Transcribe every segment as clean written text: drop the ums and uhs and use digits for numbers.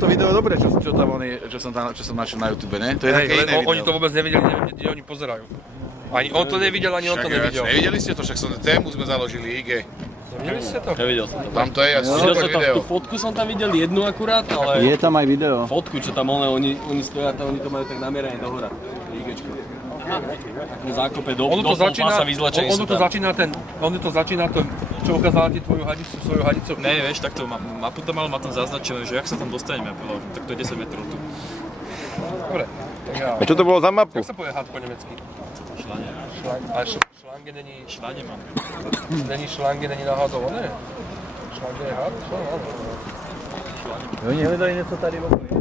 To video dobre, čo tam oni, čo som našiel na YouTube, ne? To je také iné video. Oni to vôbec nevideli, neviem, kde oni pozerajú. Ani on to nevidel, ani on to nevidel. Nevideli ste to, však tému sme založili, IG. Videli ste to? Nevidel som to. Tam to je super video. Tú fotku som tam videl jednu akurát, ale... Je tam aj video. Fotku, čo tam oni stoja, oni to majú tak namerané dohora. IGčko. Takú zákope do pasa vyzlečení sú tam. Ono to začína to, čo ukázala ti tvoju hadicu. Ne, vieš, takto mapu tam má tam zaznačené, že jak sa tam dostaneme, tak to je 10 metrov tu. Dobre. A čo to bolo za mapu? Jak sa povie had po nemecky? Šlane. A šlange není... Šlane mám. Není šlange, není náhodou, ne? Šlange je had? Čo? Oni hľadajú niečo tady v okolí.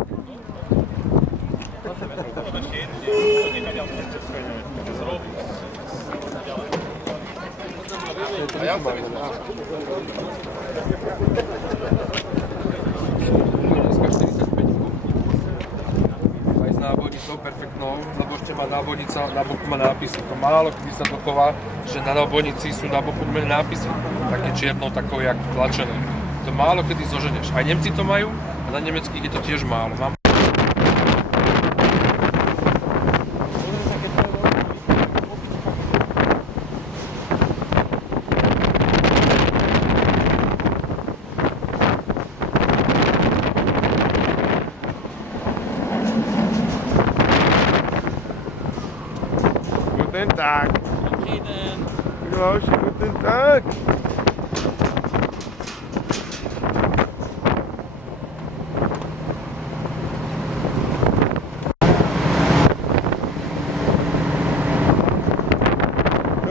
A ja to vidím. Dneska 45 aj s nábojnicou perfektnou, lebo ešte má nábojnica, na boku má nápisy. To málo kedy sa doková, že na nábojnici sú na boku nápisy, také čiernou, takou jak tlačené. To málo kedy zoženeš. Aj Nemci to majú a na nemeckých je to tiež málo. Guten Tag. Dobrý den. Guten Tag.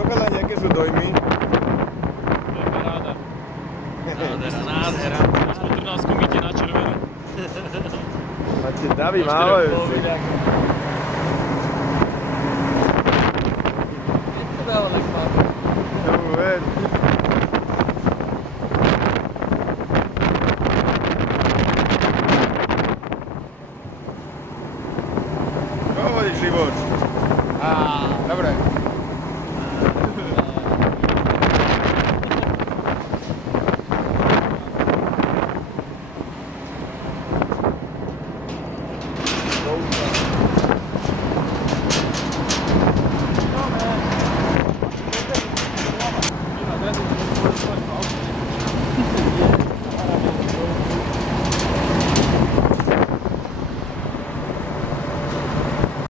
Chalani, aké sú dojmy? To je paráda. Nádhera. Aspoň tu nás komíte na červenú. Máte davy mávajú si. Čo hovoríš, Libor?